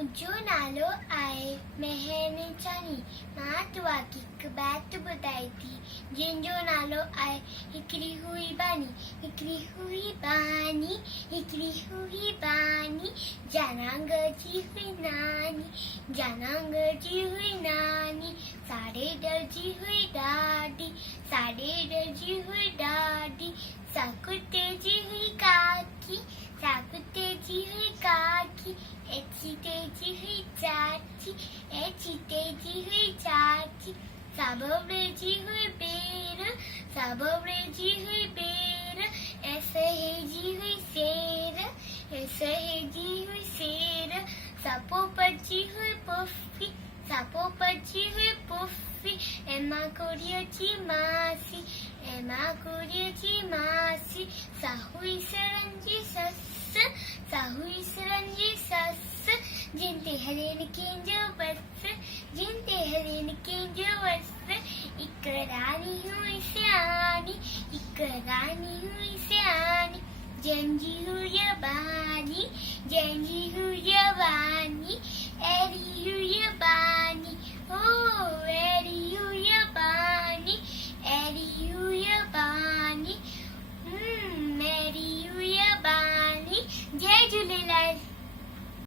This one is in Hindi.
मुझो नालो आहे महरनिचानी मां तव्हांखे हिकु बैत ॿुधाई थी जंहिंजो नालो आहे हिकिड़ी हुई बानी जानांग जी हुई नानी साढ़े डर जी हुई ॾाढी साकुते जी हुई काकी ऐची तेजी हुई चाची साबोबड़े जी हुई बेर ऐसे जी हुई शेर सापो पची हुई पुफी एमा कोरिया जी मासी साहुई सरंजी सस जिनते हरेन केंजो बस एक रानी हुई सियानी जंजी हुई बानी एरी हुई